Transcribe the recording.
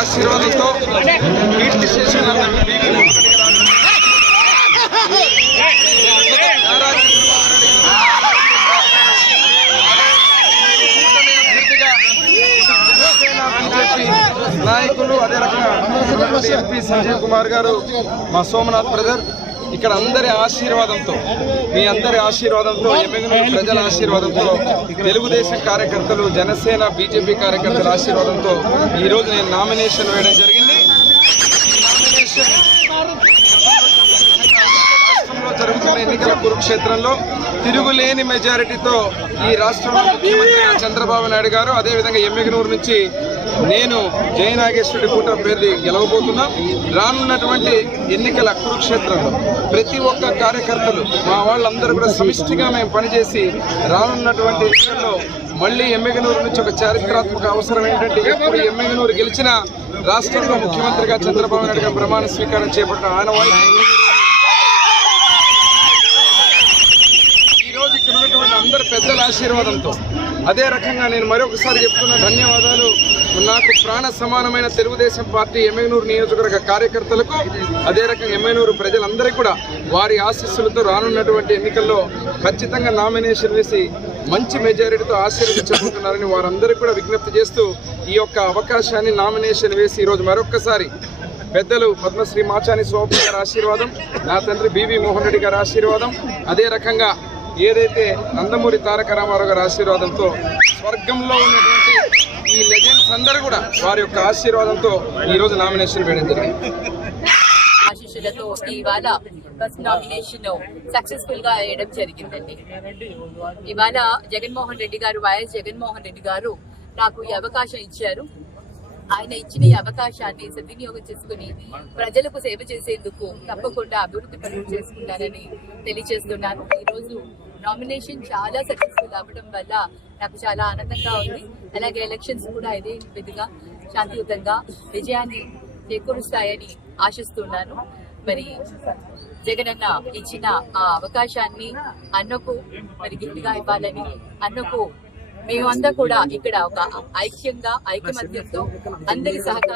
ఆశీర్వాదంతో కీర్తి శేషన్ నాయకులు అదే రకంగా ఎంపీ సంజీవ్ కుమార్ గారు, మా సోమనాథ్ బ్రదర్, ఇక్కడ అందరి ఆశీర్వాదంతో, మీ అందరి ఆశీర్వాదంతో, ఎమ్మిగనూరు ప్రజల ఆశీర్వాదంతో, తెలుగుదేశం కార్యకర్తలు, జనసేన, బీజేపీ కార్యకర్తల ఆశీర్వాదంతో ఈరోజు నేను నామినేషన్ వేయడం జరిగింది. రాష్ట్రంలో జరుగుతున్న ఎన్నికల కురుక్షేత్రంలో తిరుగులేని మెజారిటీతో ఈ రాష్ట్రంలో ముఖ్యమంత్రిగా చంద్రబాబు నాయుడు గారు, అదేవిధంగా ఎమ్మిగనూరు నుంచి నేను జయనాగేశ్వరుడి కూటమి పేరు గెలవబోతున్నా. రానున్నటువంటి ఎన్నికల కురుక్షేత్రంలో ప్రతి ఒక్క కార్యకర్తలు, మా వాళ్ళందరూ కూడా సమిష్టిగా మేము పనిచేసి రానున్నటువంటి ఎన్నికల్లో మళ్ళీ ఎమ్మిగనూరు నుంచి ఒక చారిత్రాత్మక అవసరం ఏంటంటే, ఎప్పుడు ఎమ్మిగనూరు గెలిచిన రాష్ట్రంలో ముఖ్యమంత్రిగా చంద్రబాబు నాయుడు గారు ప్రమాణ స్వీకారం చేపట్టిన ఆనవాయితీ ఈరోజు ఇక్కడ ఉన్నటువంటి అందరి పెద్దల ఆశీర్వాదంతో, అదే రకంగా నేను మరొకసారి చెప్తున్న ధన్యవాదాలు నాకు ప్రాణ సమానమైన తెలుగుదేశం పార్టీ ఎమ్మిగనూరు నియోజకవర్గ కార్యకర్తలకు, అదే రకంగా ఎమ్మిగనూరు ప్రజలందరికీ కూడా వారి ఆశీస్సులతో రానున్నటువంటి ఎన్నికల్లో ఖచ్చితంగా నామినేషన్ వేసి మంచి మెజారిటీతో ఆశీర్వదించబోతున్నారని వారందరికీ కూడా విజ్ఞప్తి చేస్తూ ఈ యొక్క అవకాశాన్ని నామినేషన్ వేసి ఈరోజు మరొక్కసారి పెద్దలు పద్మశ్రీ మాచాని సోమయ్య గారి ఆశీర్వాదం, నా తండ్రి బివి మోహన్ రెడ్డి గారి ఆశీర్వాదం, అదే రకంగా ఏదైతే నందమూరి తారక రామారావు గారి ఆశీర్వాదంతో స్వర్గంలో ఉన్నటువంటి ఈ లెజెండ్స్ అందరూ కూడా వారి యొక్క ఆశీర్వాదంతో ఈరోజు నామినేషన్ వేయడం జరిగింది. ఆశీస్సులతో ఇవాళ ఫస్ట్ నామినేషన్ సక్సెస్ఫుల్ గా వేయడం జరిగిందండి. ఇవాళ జగన్మోహన్ రెడ్డి గారు, వైఎస్ జగన్మోహన్ రెడ్డి గారు నాకు ఈ అవకాశం ఇచ్చారు. ఆయన ఇచ్చిన ఈ అవకాశాన్ని సద్వినియోగం చేసుకుని ప్రజలకు సేవ చేసేందుకు తప్పకుండా అభివృద్ధి పనులు చేసుకుంటారని తెలియజేస్తున్నాను. ఈరోజు నామినేషన్ చాలా సక్సెస్ఫుల్ అవ్వడం వల్ల నాకు చాలా ఆనందంగా ఉంది. అలాగే ఎలక్షన్స్ కూడా ఇదే విధిగా శాంతియుతంగా విజయాన్ని చేకూరుస్తాయని ఆశిస్తున్నాను. మరి జగనన్న ఇచ్చిన ఆ అవకాశాన్ని అన్నకు మరి గట్టిగా ఇవ్వాలని, అన్నకు మేమంతా కూడా ఇక్కడ ఒక ఐక్యంగా, ఐకమత్యంతో అందరి సహకారం